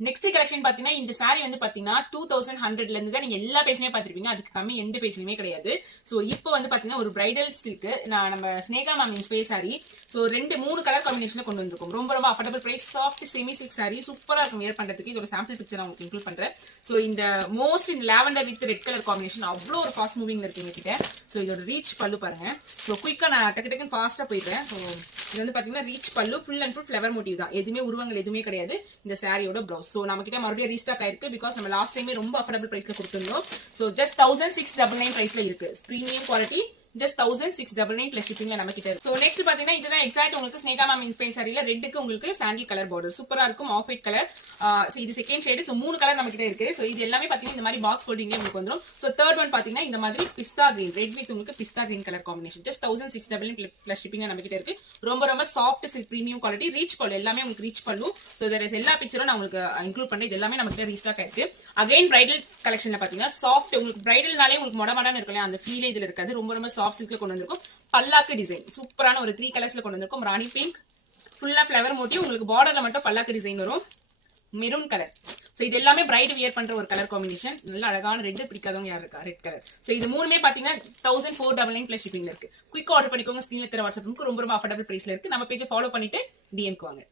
Next collection பாத்தீங்கன்னா இந்த sorry வந்து பாத்தீங்கன்னா 2100ல இருந்து தான் நீங்க எல்லா பேஜ்லயுமே பாத்திருப்பீங்க. அதுக்கு கம்மி எந்த பேஜ்லயுமே கிடையாது. சோ இப்போ வந்து பாத்தீங்கன்னா ஒரு பிரைடல் சில்க் நம்ம Sneha ma'am inspire sari. So 3 colour காம்பினேஷன்ல கொண்டு வந்திருக்கோம். ரொம்ப ரொம்ப affordable price, soft semi silk sari, சூப்பரா இருக்கும் வியர் பண்றதுக்கு. இதோட சாம்பிள் பிக்சர் நான் உங்களுக்கு இன்க்ளூட் பண்றேன். சோ இந்த இந்த lavender with red colour combination அவ்வளோ ஒரு ஃபாஸ்ட் மூவிங்ல இருக்கு எங்ககிட்ட. சோ இதோட ரீச் பல்லு பாருங்க. சோ குயிக்கா நான் டக்கு ஃபாஸ்டா போயிடுறேன். சோ இது வந்து பாத்தீங்கன்னா ரீச் பல்லு full and full flower motive தான். எதுவுமே உருவங்கள் எதுவுமே கிடையாது. இந்த சாரியோட ப்ளவுஸ். சோ நம்ம கிட்ட மறுபடியும் ரீஸ்டாக் ஆயிருக்கு. பிகாஸ் நம்ம லாஸ்ட் டைமே ரொம்ப அஃபோர்டபிள் பிரைஸ்ல கொடுத்துருந்தோம். சோ ஜஸ்ட் 1699 பிரைஸ்ல இருக்கு. பிரீமியம் குவாலிட்டி just 1699 plus shippingல நம்ம கிட்ட இருக்கு. சோ நெக்ஸ்ட் பாத்தீங்கன்னா இதுதான் எக்ஸாக்ட் உங்களுக்கு ஸ்னேகா மேம் இன்ஸ்பயர் சாரில ரெட்டுக்கு உங்களுக்கு சாண்டில் கலர் பார்டர் சூப்பரா இருக்கும். Off white colour. இது செகண்ட் ஷேட். சோ 3 கலர் நம்ம கிட்ட இருக்கு. சோ இது எல்லாமே பாத்தீங்கன்னா இந்த மாதிரி பாக்ஸ் ஃபோல்டிங்ல உங்களுக்கு வந்துரும். சோ தேர்ட் ஒன் பாத்தீங்கன்னா இந்த மாதிரி பிஸ்தா கிரீன், ரெட் வித் உங்களுக்கு pista green colour combination. just 1699 plus shippingல நம்ம கிட்ட இருக்கு. ரொம்ப ரொம்ப soft silk premium quality. Rich pallu எல்லாமே உங்களுக்கு ரீச் பல்லு. சோ there is எல்லா பிக்சரும் நான் உங்களுக்கு இன்க்ளூட் பண்ணி இது எல்லாமே நம்ம கிட்ட ரீஸ்டாக் ஆயிருக்கு. அகைன் பிரைடல் கலெக்ஷன்ல பாத்தீங்கன்னா சாஃப்ட் உங்களுக்கு பிரைடல்னாலே உங்களுக்கு மொடமடான்னு இருக்கும். அந்த ஃபீலே இதுல இருக்காது. ரொம்ப ரொம்ப சாஃப்ட் சில்க்ல கொண்டு வந்திருக்கும். பல்லாக்கு டிசைன் சூப்பரான ஒரு 3 கலர்ஸ்ல கொண்டு வந்திருக்கும். ராணி பிங்க் ஃபுல்லா ஃபிளவர் மோட்டிவ். உங்களுக்கு பார்டர்ல மட்டும் பல்லாக்கு டிசைன் வரும். Maroon colour. சோ இது எல்லாமே பிரைட் வியர் பண்ற ஒரு கலர் காம்பினேஷன். நல்ல அழகான ரெட் பிடிக்காதவங்க யார் இருக்கா? Red colour. சோ இது மூணுமே பாத்தீங்கன்னா 1499 பிளஸ் ஷிப்பிங்ல இருக்கு. குயிக் ஆர்டர் பண்ணிக்கோங்க. ஸ்கிரீன்ல தெரிய வாட்ஸ்அப் ரொம்ப ரொம்ப அஃபோர்டபிள் பிரைஸ்ல இருக்கு. நம்ம பேஜை ஃபாலோ பண்ணிட்டு டிஎம்க்கு வாங்க.